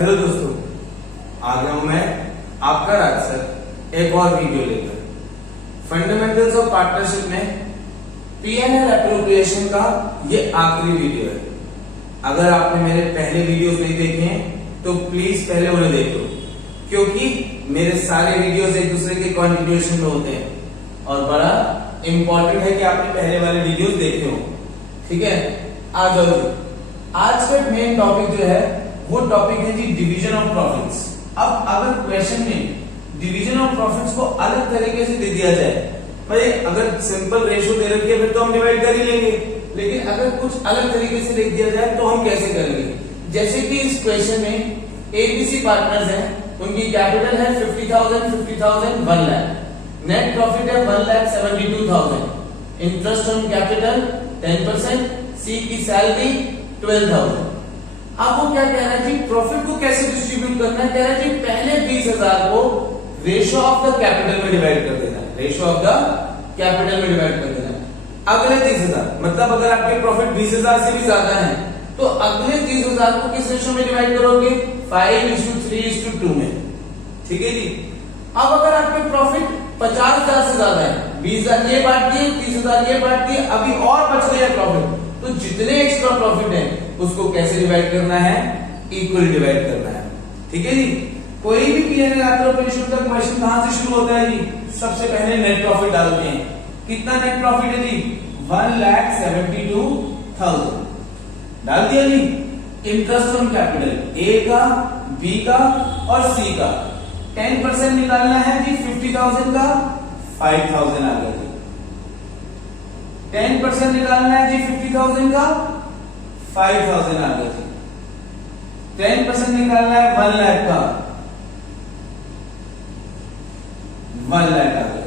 Hello दोस्तों, आ गया हूं मैं आपका राज सर एक और वीडियो लेकर। फंडामेंटल्स ऑफ पार्टनरशिप में पीएनएल एप्रोप्रिएशन का ये आखिरी वीडियो है। अगर आपने मेरे पहले वीडियोस नहीं देखे हैं तो प्लीज पहले उन्हें देख लो, क्योंकि मेरे सारे वीडियोस एक दूसरे के कंटिन्यूएशन में होते हैं और बड़ा इंपॉर्टेंट है कि आपने पहले वाले वीडियोस देखे हो। ठीक है, आ जाओ। आज का मेन टॉपिक जो है वो टॉपिक है जी डिवीजन ऑफ प्रॉफिट्स। अब अगर क्वेश्चन में डिवीजन ऑफ प्रॉफिट्स को अलग तरीके से दे दिया जाए, भाई अगर सिंपल रेशियो दे रखी है फिर तो हम डिवाइड कर ही लेंगे, लेकिन अगर कुछ अलग तरीके से लिख दिया जाए तो हम कैसे करेंगे? जैसे कि इस क्वेश्चन में एबीसी पार्टनर्स हैं, उनकी कैपिटल है 50,000, 50,000, 1 लाख, नेट प्रॉफिट है 1,72,000, इंटरेस्ट ऑन कैपिटल 10%, सी की सैलरी 12,000। अब वो क्या कह रहा है जी, प्रॉफिट को कैसे डिस्ट्रीब्यूट करना है? कह रहा है जी पहले 20,000 को रेशियो ऑफ द कैपिटल में डिवाइड कर देना है, रेशियो ऑफ द कैपिटल में डिवाइड कर देना है। अगले 30,000, मतलब अगर आपके प्रॉफिट 20,000 से भी ज्यादा है तो अगले 30,000 को किस रेशियो में डिवाइड करोगे? 5:3:2 में। ठीक है जी। अब अगर आपके प्रॉफिट 50,000 से ज्यादा है, 20,000 ये बांट दिए, 30,000 ये बांट दिए, अभी और बच गया प्रॉफिट, तो जितने एक्स्ट्रा प्रॉफिट है उसको कैसे डिवाइड करना है? इक्वल डिवाइड करना है। ठीक है जी। कोई भी पीएनएल एप्रोप्रिएशन का क्वेश्चन कहां से शुरू होता है जी? सबसे पहले नेट प्रॉफिट डालते हैं। कितना नेट प्रॉफिट है जी? 1,72,000 डाल दिया जी। इंटरेस्ट ऑन कैपिटल ए का, बी का और सी का 10% निकालना है जी। 50,000 का 5,000 आ गया जी। 10% निकालना है जी 50,000 का 5,000 आ गया जी। 10% निकालना है 1 लाख का 1 लाख आ गया।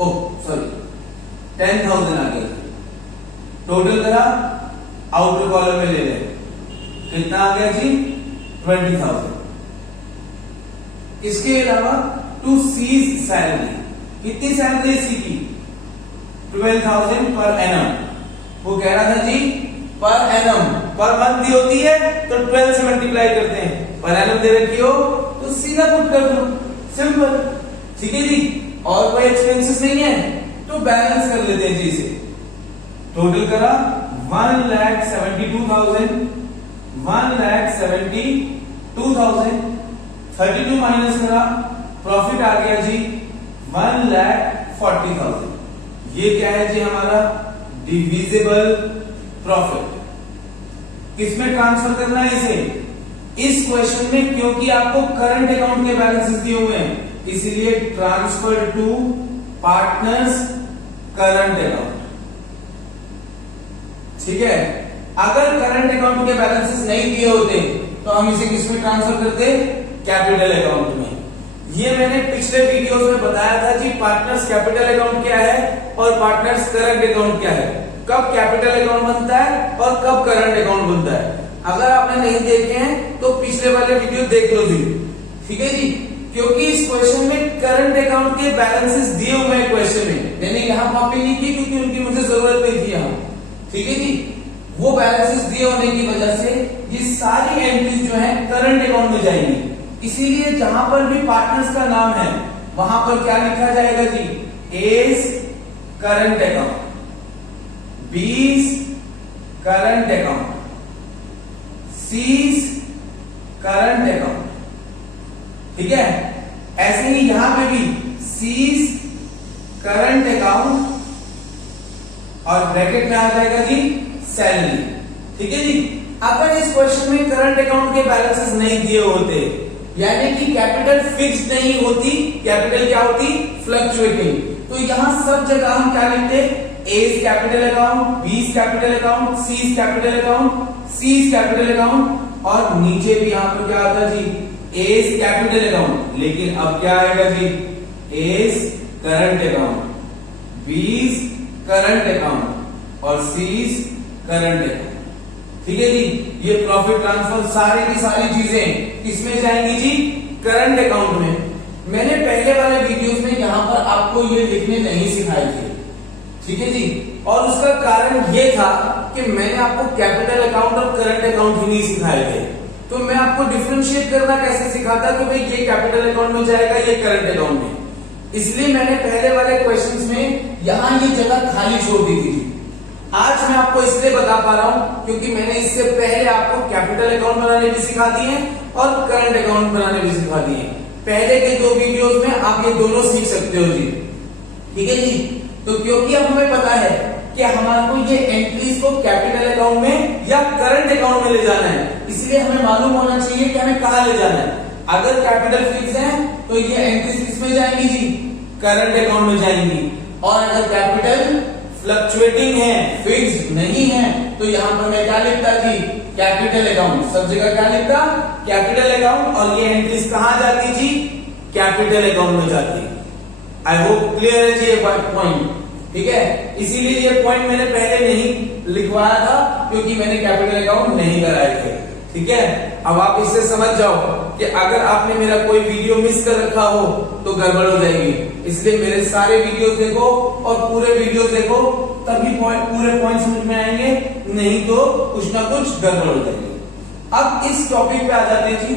ओह सॉरी, 10,000 आ गया जी। टोटल करा, आउटर कॉलम में ले लें, कितना आ गया जी? 20,000। इसके अलावा टू सीज सैलरी, कितनी सैलरी सी की? 12,000 पर एनम। वो कह रहा था जी पर एनम, पर मंथ दी होती है तो 12 से मल्टीप्लाई करते हैं, पर एनम दे रखी हो तो सीधा पुट कर दो, सिंपल। ठीक है जी। और कोई एक्सपेंसेस नहीं है तो बैलेंस कर लेते हैं जी इसे। टोटल करा 1,72,000, 1,72,000, 32 माइनस करा, प्रॉफिट आ गया जी 1,40,000। ये क्या है जी? हमारा डिविजिबल प्रॉफिट। किसमें ट्रांसफर करना है इसे? इस क्वेश्चन में, क्योंकि आपको करंट अकाउंट के बैलेंसेस दिए हुए हैं, इसीलिए transfer to partners current account. ठीक है। अगर करंट अकाउंट के बैलेंसेस नहीं दिए होते तो हम इसे किसमें ट्रांसफर करते? कैपिटल अकाउंट में। ये मैंने पिछले वीडियोस में बताया था जी, पार्टनर्स कैपिटल अकाउंट क्या है और पार्टनर्स करंट अकाउंट क्या है, कब कैपिटल अकाउंट बनता है और कब करंट अकाउंट बनता है। अगर आपने नहीं देखे हैं तो पिछले वाले वीडियो देख लो जी। ठीक है जी। क्योंकि इस क्वेश्चन में करंट अकाउंट के बैलेंसेस दिए हुए हैं क्वेश्चन में, मैंने यहां कॉपी नहीं की क्योंकि उनकी मुझे जरूरत नहीं थी यहां। ठीक है जी। वो बैलेंसेस दिए होने की वजह से ये सारी एंट्रीज जो है करंट अकाउंट में जाएंगी। इसीलिए जहां पर भी पार्टनर्स का नाम है वहां पर क्या लिखा जाएगा जी? A's current account, B's current account, C's current account. ठीक है। ऐसे ही यहां पे भी सीज करंट अकाउंट और ब्रैकेट में आ जाएगा जी सैलरी। ठीक है जी। अगर इस क्वेश्चन में करंट अकाउंट के बैलेंसेस नहीं दिए होते, यानी कि कैपिटल फिक्स्ड नहीं होती, कैपिटल क्या होती? फ्लक्चुएटिंग, तो यहां सब जगह हम क्या लिखते? A's capital account, B's capital account, C's capital account, C's capital account, और नीचे भी यहां पर क्या आता जी? As capital account. लेकिन अब क्या आएगा जी? A's current account, B's current account और सीज करंट अकाउंट। ठीक है जी। ये प्रॉफिट ट्रांसफर सारी की सारी चीजें किसमें जाएंगी जी? करंट अकाउंट में। मैंने पहले वाले वीडियोस में यहां पर आपको ये लिखने नहीं सिखाए थे। ठीक है जी। और उसका कारण ये था कि मैंने आपको कैपिटल अकाउंट और करंट अकाउंट ही नहीं सिखाए थे। तो मैं आपको डिफरेंशिएट करना कैसे सिखाता कि भाई ये कैपिटल अकाउंट में जाएगा, ये करंट अकाउंट में। इसलिए मैंने पहले वाले क्वेश्चंस में यहां ये जगह खाली छोड़ दी थी। आज मैं आपको इसलिए बता पा रहा हूं क्योंकि मैंने इससे पहले आपको कैपिटल अकाउंट बनाने भी सिखा दिए और करंट अकाउंट बनाने भी सिखा दिए। पहले के 2 वीडियोस में आप ये दोनों सीख सकते हो जी, ठीक है जी। तो क्योंकि अब हमें पता है कि हमारे को ये एंट्रीज को कैपिटल अकाउंट में या करंट अकाउंट में ले जाना है, इसलिए हमें मालूम होना चाहिए कि हमें कहां ले जाना है। अगर कैपिटल फिक्स है तो ये एंट्रीज किस में जाएंगी जी, करंट अकाउंट में जाएंगी। और अगर कैपिटल फ्लक्चुएटिंग है, फिक्स्ड नहीं है, तो यहां पर मैं क्या लिखता जी, कैपिटल अकाउंट। सब जगह क्या लिखता, कैपिटल अकाउंट। और ये एंट्रीज कहां जाती जी, कैपिटल अकाउंट में जाती। आई होप क्लियर है जी ये पॉइंट, ठीक है। इसीलिए ये पॉइंट मैंने पहले नहीं लिखवाया था क्योंकि मैंने कैपिटल अकाउंट नहीं कराए थे, ठीक है। अब आप इससे समझ जाओ कि अगर आपने मेरा कोई वीडियो मिस कर रखा हो तो गड़बड़ हो जाएगी। इसलिए मेरे सारे वीडियोस देखो और पूरे वीडियोस देखो, तभी पूरे पॉइंट समझ में आएंगे, नहीं तो कुछ ना कुछ गड़बड़ हो जाएगी। अब इस टॉपिक पे आ जाते हैं जी।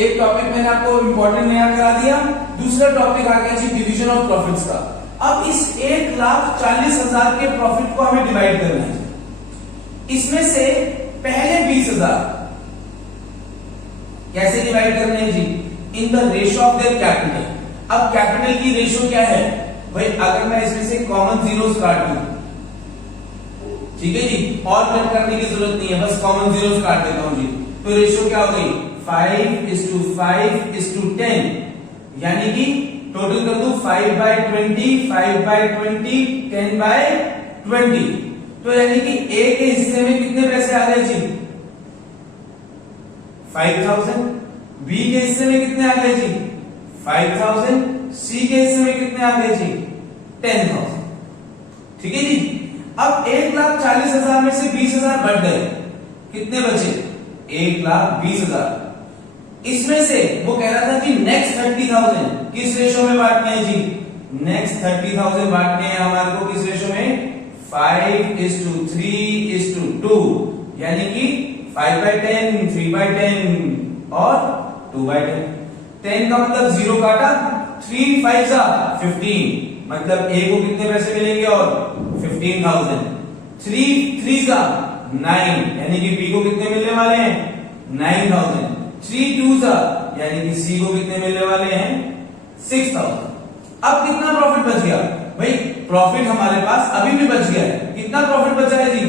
एक टॉपिक मैंने आपको इंपॉर्टेंट नया करा दिया, दूसरा टॉपिक आ गया जी डिवीजन ऑफ प्रॉफिट्स का। अब इस 1,40,000 के प्रॉफिट को हमें डिवाइड करना है। इसमें से पहले 20,000 कैसे डिवाइड करने हैं जी, in the ratio of their capital. अब कैपिटल की रेशियो क्या है भाई, अगर मैं इसमें से कॉमन जीरोस काट दूं, ठीक है जी, और कट करने की जरूरत नहीं है, बस कॉमन जीरोस काट देता हूं जी, तो रेशियो क्या हो गई 5:5:10, यानी कि टोटल कर दूं 5/20, 5/20, 10/20। तो यानी कि ए के हिस्से में कितने पैसे आ गए जी, 5,000। बी के हिस्से में कितने आ गए जी, 5,000। सी के हिस्से में कितने आ गए जी, 10,000, ठीक है जी। अब 1,40,000 में से 20,000 बढ़ गए, कितने बचे 1,20,000। इसमें से वो कह रहा था कि नेक्स्ट 30,000 किस रेशो में बांटने हैं जी, नेक्स्ट 30,000 बांटने हैं हमारे को किस रेशो में, 5:3:2, यानी कि 5/10, 3/10 और 2/10। 10 का मतलब 0 काटा, 3 5 15, मतलब ए को कितने पैसे मिलेंगे और 15,000। 3 3 9, यानी कि बी को कितने मिलने वाले हैं 9,000। 3 2 यानी कि सी को कितने मिलने वाले हैं 6,000। अब कितना प्रॉफिट बच गया भाई, प्रॉफिट हमारे पास अभी भी बच गया है। कितना प्रॉफिट बचा है जी,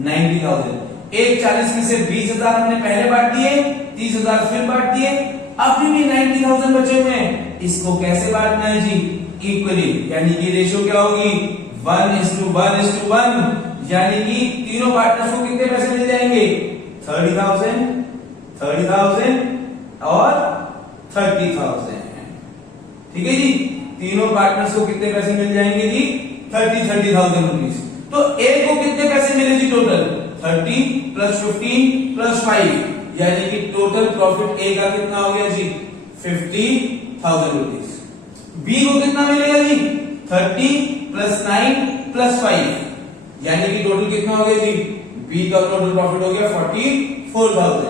90,000। 1,40 में से 20,000 हमने पहले बांट दिए, 30,000 फिर बांट दिए, अभी भी 90,000 बचे हुए हैं। इसको कैसे बांटना है जी, इक्वली, यानी कि रेशियो क्या होगी 1:1:1, यानी कि तीनों पार्टनर्स को कितने पैसे मिल जाएंगे 30,000, 30,000 और 30,000, ठीक है जी। तीनों पार्टनर्स को कितने पैसे मिल जाएंगे जी 30,000 रुपीज। तो ए को कितने पैसे मिले जी टोटल 30 + 15 + 5, यानी कि टोटल प्रॉफिट ए का कितना हो गया जी 50,000 रुपीज। बी को कितना मिलेगा जी 30 + 9 + 5, यानी कि टोटल कितना हो गया जी, बी का टोटल प्रॉफिट हो गया 44,000।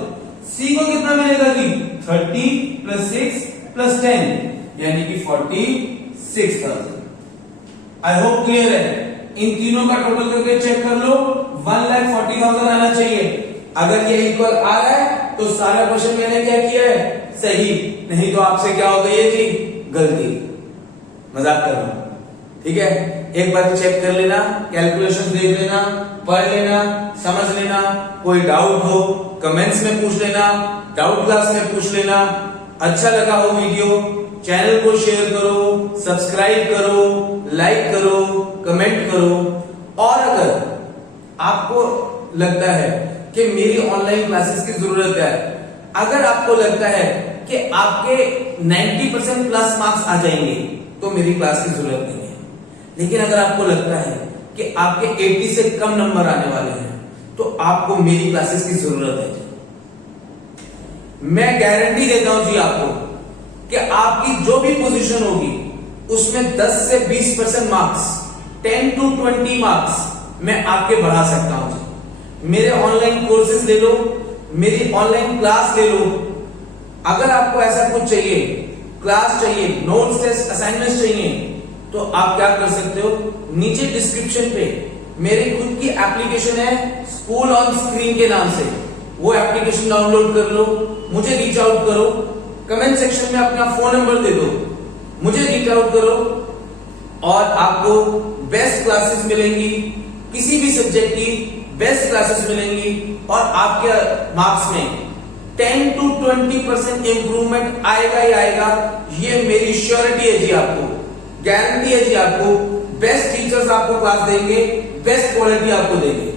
सी को कितना मिलेगा जी 30 + 6 + 10, यानी कि 46,000। आई होप क्लियर है। इन तीनों का टोटल करके चेक कर लो, 1,40,000 आना चाहिए। अगर ये इक्वल आ रहा है तो सारा क्वेश्चन मैंने क्या किया है सही, नहीं तो आपसे क्या हो गई है जी गलती। मजाक कर रहा हूं, ठीक है। एक बार चेक कर लेना, कैलकुलेशन देख लेना, पढ़ लेना, समझ लेना। कोई डाउट हो कमेंट्स में पूछ लेना, डाउट क्लास में पूछ लेना। अच्छा लगा हो वीडियो, चैनल को शेयर करो, सब्सक्राइब करो, लाइक करो, कमेंट करो। और अगर आपको लगता है कि मेरी ऑनलाइन क्लासेस की जरूरत है, अगर आपको लगता है कि आपके 90% प्लस मार्क्स आ जाएंगे तो मेरी क्लास की जरूरत नहीं है। लेकिन अगर आपको लगता है कि आपके 80 से कम नंबर आने वाले हैं तो आपको मेरी क्लासेस की जरूरत है। मैं गारंटी देता हूं जी आपको कि आपकी जो भी पोजीशन होगी उसमें 10 से 20% मार्क्स, 10 to 20 मार्क्स मैं आपके बढ़ा सकता हूं। मेरे ऑनलाइन कोर्सेज ले लो, मेरी ऑनलाइन क्लास ले लो। अगर आपको ऐसा कुछ चाहिए, क्लास चाहिए, नोट्स टेस्ट असाइनमेंट चाहिए, तो आप क्या कर सकते हो, नीचे डिस्क्रिप्शन पे मेरी खुद की एप्लीकेशन है स्कूल ऑन स्क्रीन के नाम से, वो एप्लीकेशन डाउनलोड कर लो, मुझे रीच आउट करो, कमेंट सेक्शन में अपना फोन नंबर दे दो, मुझे रीच आउट करो और आपको बेस्ट क्लासेस मिलेंगी, किसी भी सब्जेक्ट की बेस्ट क्लासेस मिलेंगी और आपके मार्क्स में 10 to 20% इंप्रूवमेंट आएगा ही आएगा। ये मेरी श्योरिटी है जी, आपको गारंटी है जी, आपको बेस्ट टीचर्स आपको क्लास देंगे, बेस्ट क्वालिटी आपको देंगे।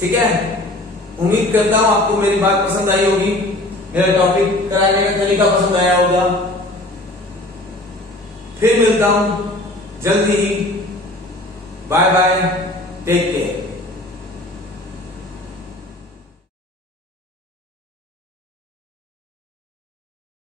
ठीक है, उम्मीद करता हूं आपको मेरी बात पसंद आई होगी, मेरा टॉपिक कराने का तरीका पसंद आया होगा। फिर मिलता हूं जल्दी ही, बाय बाय, टेक केयर।